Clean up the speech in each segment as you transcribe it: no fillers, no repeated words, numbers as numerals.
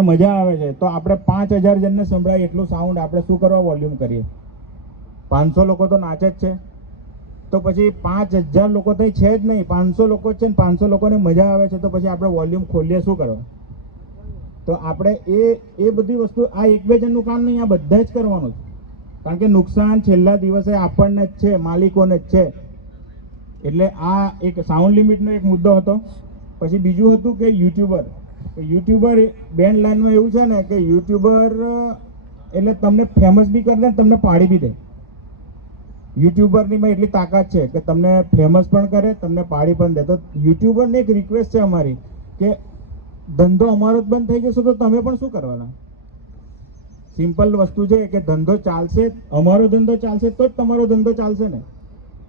આપણને મજા આવે છે તો આપણે 5000 જણને સંભળાય એટલું સાઉન્ડ આપણે શું કરવા વોલ્યુમ કરીએ? 500 લોકો તો નાચે જ છે, તો પછી 5000 લોકો તો છે જ નહીં, 500 લોકો જ છે ને 500 લોકોને મજા આવે છે, તો પછી આપણે વોલ્યુમ ખોલીએ શું કરવા? તો આપણે એ બધી વસ્તુ આ એક બે જણનું કામ નહીં, આ બધા જ કરવાનું છે. કારણ કે નુકસાન છેલ્લા દિવસે આપણને જ છે, માલિકોને જ છે. એટલે આ એક સાઉન્ડ લિમિટનો એક મુદ્દો હતો. પછી બીજું હતું કે યુટ્યુબર બેન લાઈનમાં એવું છે ને કે યુટ્યુબર એટલે તમને ફેમસ બી કરી દે, તમને પાડી બી દે. યુટ્યુબરની માં એટલી તાકાત છે કે તમને ફેમસ પણ કરે, તમને પાડી પણ દે. તો યુટ્યુબરને એક રિક્વેસ્ટ છે અમારી કે ધંધો અમારો જ બંધ થઈ જશે તો તમે પણ શું કરવાના? સિમ્પલ વસ્તુ છે કે ધંધો ચાલશે, અમારો ધંધો ચાલશે તો જ તમારો ધંધો ચાલશે ને.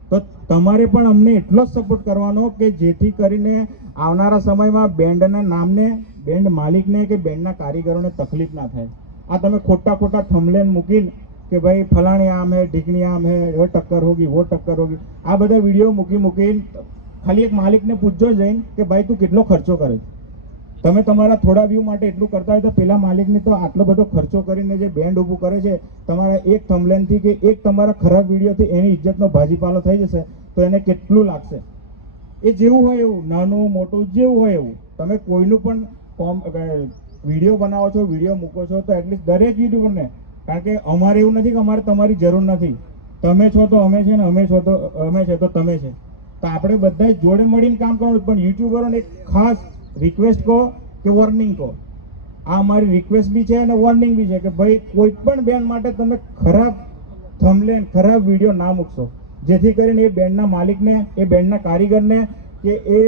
તો તમારે પણ અમને એટલો જ સપોર્ટ કરવાનો કે જેથી કરીને આવનારા સમયમાં બેન્ડના નામને, બેન્ડ માલિકને કે બેન્ડના કારીગરોને તકલીફ ના થાય. આ તમે ખોટા થંબનેલ મૂકીને કે ભાઈ ફલાણી આમ હે, ઢીકણી આમ હે, वो टक्कर होगी वो टक्कर होगी, આ બધા વિડીયો મૂકીને ખાલી એક માલિકને પૂછજો જઈને કે ભાઈ તું કેટલો ખર્ચો કરે છે? તમે તમારા થોડા વ્યૂ માટે એટલું કરતા હોય તો પેલા માલિકને તો આટલો બધો ખર્ચો કરીને જે બેન્ડ ઊભું કરે છે, તમારા એક થંબનેલથી કે એક તમારા ખરાબ વિડીયોથી એની ઇજ્જતનો ભાજીપાલો થઈ જશે તો એને કેટલું લાગશે? એ જેવું હોય એવું, નાનું મોટું જેવું હોય એવું, તમે કોઈનું પણ વિડીયો બનાવો છો, વિડીયો મૂકો છો તો એટલીસ્ટ દરેક યુટ્યુબરને, કારણ કે અમારે એવું નથી કે અમારે તમારી જરૂર નથી, તમે છો તો અમે છે ને અમે છો તો અમે છે તો તમે છે, તો આપણે બધા જોડે મળીને કામ કરવાનું. પણ યુટ્યુબરોને એક ખાસ રિક્વેસ્ટ કહો કે વોર્નિંગ કહો, આ અમારી રિક્વેસ્ટ બી છે અને વોર્નિંગ બી છે કે ભાઈ કોઈ પણ બેન્ડ માટે તમે ખરાબ થંબનેલ, ખરાબ વિડીયો ના મૂકશો, જેથી કરીને એ બેન્ડના માલિકને, એ બેન્ડના કારીગરને કે એ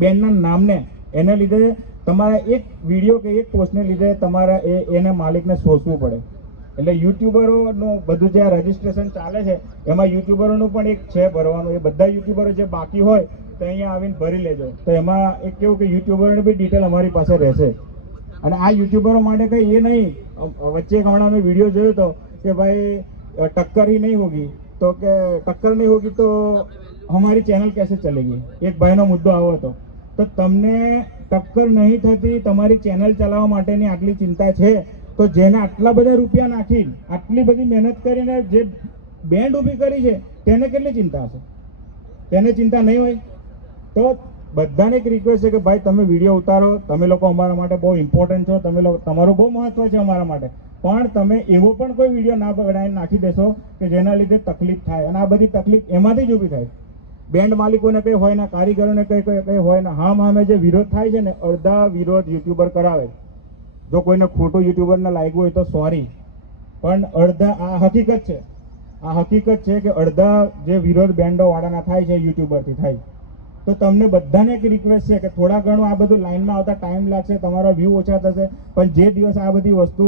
બેન્ડના નામને એને લીધે તમારા એક વિડીયો કે એક પોસ્ટને લીધે તમારા એને માલિકને સોચવું પડે. એટલે યુટ્યુબરોનું બધું જે રજિસ્ટ્રેશન ચાલે છે એમાં યુટ્યુબરોનું પણ એક છે ભરવાનું. એ બધા યુટ્યુબરો જે બાકી હોય તો અહીંયા આવીને ભરી લેજો. તો એમાં એક કેવું કે યુટ્યુબરોની બી ડિટેલ અમારી પાસે રહેશે. અને આ યુટ્યુબરો માટે કંઈ એ નહીં, વચ્ચે હમણાં અમે વિડીયો જોયો હતો કે ભાઈ ટક્કર ही नहीं होगी, તો કે ટક્કર નહીં હોગી તો हमारी चैनल कैसे चलेगी, एक ભાઈનો મુદ્દો આવો હતો. તો તમને ટક્કર નહીં થતી, તમારી ચેનલ ચલાવવા માટેની આટલી ચિંતા છે, તો જેને આટલા બધા રૂપિયા નાખી, આટલી બધી મહેનત કરીને જે બેન્ડ ઊભી કરી છે તેને કેટલી ચિંતા હશે? તેને ચિંતા નહીં હોય? તો બધાને એક રિક્વેસ્ટ છે કે ભાઈ તમે વિડીયો ઉતારો, તમે લોકો અમારા માટે બહુ ઇમ્પોર્ટન્ટ છો, તમે લોકો તમારું બહુ મહત્વ છે અમારા માટે, પણ તમે એવો પણ કોઈ વિડીયો ના બનાવીને નાખી દેશો કે જેના લીધે તકલીફ થાય. અને આ બધી તકલીફ એમાંથી જ ઊભી થાય. બેન્ડ માલિકોને કંઈ હોય ને, કારીગરોને કંઈ હોય ને, હામે જે વિરોધ થાય છે ને, અડધા વિરોધ યુટ્યુબર કરાવે. જો કોઈને ખોટું યુટ્યુબરને લાગ્યું હોય તો સોરી, પણ અડધા આ હકીકત છે, આ હકીકત છે કે અડધા જે વિરોધ બેન્ડો વાળાના થાય છે યુટ્યુબરથી થાય. તો તમને બધાને એક રિક્વેસ્ટ છે કે થોડા ઘણું આ બધું લાઈનમાં આવતા ટાઈમ લાગશે, તમારા વ્યૂ ઓછા થશે, પણ જે દિવસ આ બધી વસ્તુ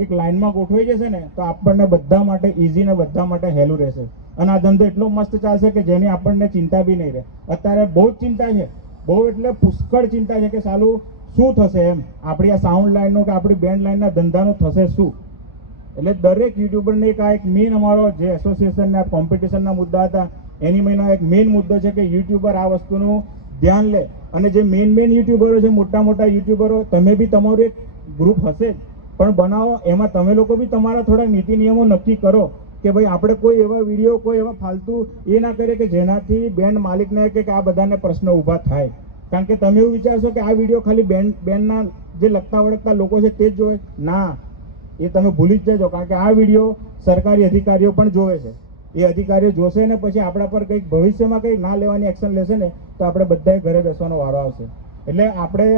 એક લાઈનમાં ગોઠવાઈ જશે ને તો આપણને બધા માટે ઇઝી ને બધા માટે હેલું રહેશે. અને આ ધંધો એટલો મસ્ત ચાલશે કે જેની આપણને ચિંતા બી નહીં રહે. અત્યારે બહુ જ ચિંતા છે, બહુ એટલે પુષ્કળ ચિંતા છે કે સાલું શું થશે એમ, આપણી આ સાઉન્ડ લાઈનનો કે આપણી બેન્ડ લાઈનના ધંધાનું થશે શું. એટલે દરેક યુટ્યુબરને એક મેઇન અમારો જે એસોસિએશનના કોમ્પિટિશનના મુદ્દા હતા એની મહિના એક મેઇન મુદ્દો છે કે યુટ્યુબર આ વસ્તુનું ધ્યાન લે. અને જે મેઇન યુટ્યુબરો છે, મોટા યુટ્યુબરો, તમે બી તમારું એક ગ્રુપ હશે જ, પણ બનાવો. એમાં તમે લોકો બી તમારા થોડા નીતિ નિયમો નક્કી કરો કે ભાઈ આપણે કોઈ એવા વિડીયો, કોઈ એવા ફાલતુ એ ના કરીએ કે જેનાથી બેન્ડ માલિકને કે આ બધાને પ્રશ્ન ઊભા થાય. કારણ કે તમે એવું વિચારશો કે આ વિડીયો ખાલી બેન્ડના જે લગતા વળગતા લોકો છે તે જ જોવે, ના, એ તમે ભૂલી જ જજો. કારણ કે આ વિડીયો સરકારી અધિકારીઓ પણ જોવે છે. એ અધિકારીઓ જોશે ને પછી આપણા પર કંઈક ભવિષ્યમાં કંઈક ના લેવાની એક્શન લેશે ને તો આપણે બધાએ ઘરે બેસવાનો વારો આવશે. એટલે આપણે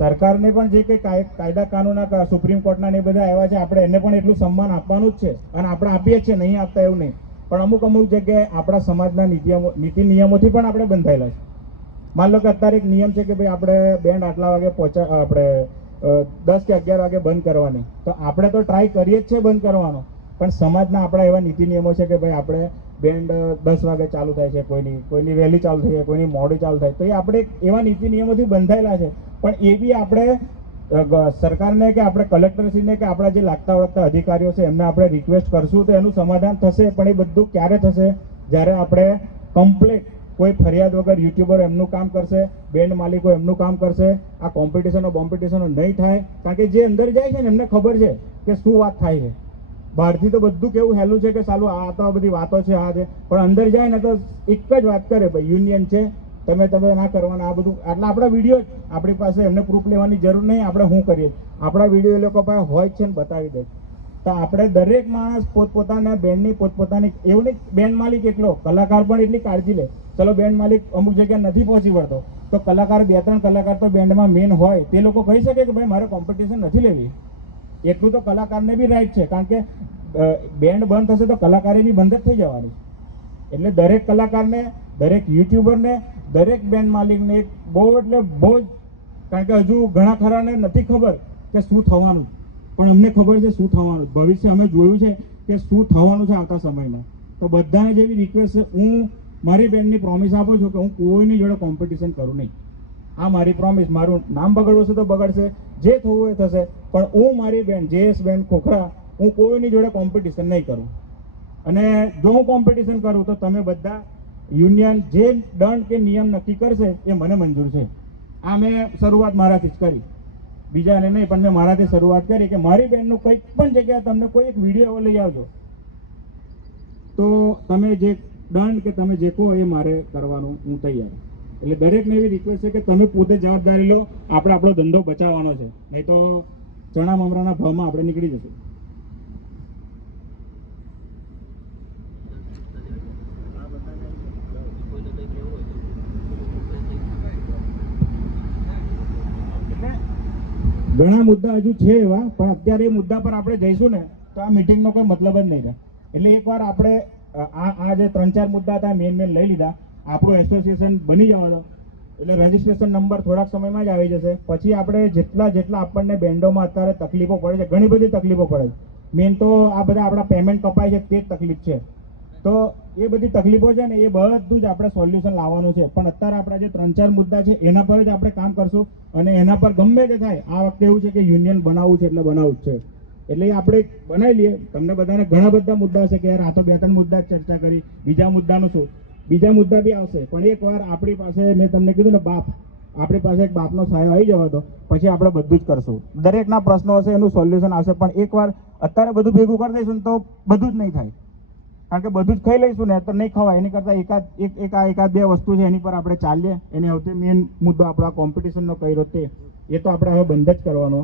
સરકારને પણ જે કંઈ કાયદા કાનૂનના સુપ્રીમ કોર્ટના ને બધા આવ્યા છે, આપણે એને પણ એટલું સન્માન આપવાનું જ છે. અને આપણે આપીએ જ છે, નહીં આપતા એવું નહીં, પણ અમુક જગ્યાએ આપણા સમાજના નીતિ નિયમોથી પણ આપણે બંધાયેલા છે. માન લો કે અત્યારે એક નિયમ છે કે ભાઈ આપણે બેન્ડ આટલા વાગે આપણે 10 કે 11 વાગે બંધ કરવાની, તો આપણે તો ટ્રાય કરીએ જ છે બંધ કરવાનો, પણ સમાજના આપણા એવા નીતિ નિયમો છે કે ભાઈ આપણે બેન્ડ 10 વાગે ચાલુ થાય છે, કોઈની વહેલી ચાલુ થાય છે, કોઈની મોડી ચાલુ થાય, તો એ આપણે એવા નીતિ નિયમોથી બંધાયેલા છે. પણ એ બી આપણે સરકારને કે આપણે કલેક્ટરશ્રીને કે આપણા જે લાગતા વળગતા અધિકારીઓ છે એમને આપણે રિક્વેસ્ટ કરશું તો એનું સમાધાન થશે. પણ એ બધું ક્યારે થશે? જ્યારે આપણે કમ્પ્લીટ કોઈ ફરિયાદ વગર યુટ્યુબર એમનું કામ કરશે, બેન્ડ માલિકો એમનું કામ કરશે. આ કોમ્પિટિશનો નહીં થાય, કારણ કે જે અંદર જાય છે ને એમને ખબર છે કે શું વાત થાય છે. બહારથી તો બધું કેવું હેલું છે કે સાલું આ તો બધી વાતો છે, આ છે, પણ અંદર જાય ને તો એક જ વાત કરે, ભાઈ યુનિયન છે, તમે ના કરવાના આ બધું. આટલા આપણા વિડીયો આપણી પાસે, એમને પ્રૂફ લેવાની જરૂર નહીં. આપણે શું કરીએ, આપણા વિડીયો એ લોકો પાસે હોય જ છે ને બતાવી દે. તો આપણે દરેક માણસ પોતપોતાના બેન્ડની પોતપોતાની, એવું નહીં બેન્ડ માલિક એકલો, કલાકાર પણ એટલી કાળજી લે. ચલો બેન્ડ માલિક અમુક જગ્યાએ નથી પહોંચી વળતો, તો કલાકાર 2-3 કલાકાર તો બેન્ડમાં મેન હોય, તે લોકો કહી શકે કે ભાઈ મારે કોમ્પિટિશન નથી લેવી. એટલું તો કલાકારને બી રાઈટ છે, કારણ કે બેન્ડ બંધ થશે તો કલાકારી બી બંધ જ થઈ જવાની. એટલે દરેક કલાકારને, દરેક યુટ્યુબરને, દરેક બેન્ડ માલિકને એક બહુ એટલે બહુ જ, કારણ કે હજુ ઘણા ખરાને નથી ખબર કે શું થવાનું, પણ અમને ખબર છે શું થવાનું. ભવિષ્ય અમે જોયું છે કે શું થવાનું છે આવતા સમયમાં. તો બધાને જેવી રિક્વેસ્ટ છે, હું મારી બેન્ડની પ્રોમિસ આપું છું કે હું કોઈની જોડે કોમ્પિટિશન કરું નહીં. આ મારી પ્રોમિસ. મારું નામ બગડવું છે તો બગડશે, જે થવું એ થશે, પણ હું મારી બેન્ડ JS બેન્ડ ખોખરા, હું કોઈની જોડે કોમ્પિટિશન નહીં કરું. અને જો હું કોમ્પિટિશન કરું તો તમે બધા યુનિયન જે દંડ કે નિયમ નક્કી કરશે એ મને મંજૂર છે. આ મેં શરૂઆત મારાથી જ કરી, બીજાને નહીં, પણ મેં મારાથી શરૂઆત કરી કે મારી બેન્ડનું કંઈક પણ જગ્યાએ તમને કોઈ એક વિડીયો એવો લઈ આવજો તો તમે જે દંડ કે તમે જે કહો એ મારે કરવાનું હું તૈયાર. એટલે દરેકને એવી રિક્વેસ્ટ છે કે તમે પોતે જવાબદારી લો. આપણે આપણો ધંધો બચાવવાનો છે, નહીં તો ચણા મમરાના ભાવમાં આપણે નીકળી જશું. ઘણા મુદ્દા હજુ છે એવા, પણ અત્યારે એ મુદ્દા પર આપણે જઈશું ને તો આ મિટિંગનો કોઈ મતલબ જ નહીં રહે. એટલે એકવાર આપણે આ જે 3-4 મુદ્દા હતા મેન લઈ લીધા, આપણું એસોસિએશન બની જવા દો, એટલે રજીસ્ટ્રેશન નંબર થોડાક સમયમાં જ આવી જશે. પછી આપણે જેટલા આપણને બેન્ડોમાં અત્યારે તકલીફો પડે છે, ઘણી બધી તકલીફો પડે છે. મેન તો આ બધા આપણા પેમેન્ટ કપાય છે તે જ તકલીફ છે. તો એ બધી તકલીફો છે ને એ બધું જ આપણે સોલ્યુશન લાવવાનું છે. પણ અત્યારે આપણા જે 3-4 મુદ્દા છે એના પર જ આપણે કામ કરશું, અને એના પર ગમે તે થાય. આ વખતે એવું છે કે યુનિયન બનાવવું છે એટલે બનાવવું જ છે. એટલે આપણે બનાવી લઈએ. તમને બધાને ઘણા બધા મુદ્દા હશે કે યાર આ તો 2-3 મુદ્દા ચર્ચા કરી, બીજા મુદ્દાનું શું? બીજા મુદ્દા બી આવશે, પણ એકવાર આપણી પાસે, મેં તમને કીધું ને બાપ, આપણી પાસે એક બાપનો સહાય આવી જવા દો, પછી આપણે બધું જ કરશું. દરેકના પ્રશ્નો હશે એનું સોલ્યુશન આવશે, પણ એકવાર અત્યારે બધું ભેગું કરી દઈશું ને તો બધું જ નહીં થાય. કારણ કે બધું જ ખાઈ લઈશું ને તો નહીં ખવાય. એની કરતાં એકાદ બે વસ્તુ છે એની પર આપણે ચાલીએ. એની સૌથી મેઇન મુદ્દો આપણા કોમ્પિટિશનનો કર્યો તે, એ તો આપણે હવે બંધ જ કરવાનો.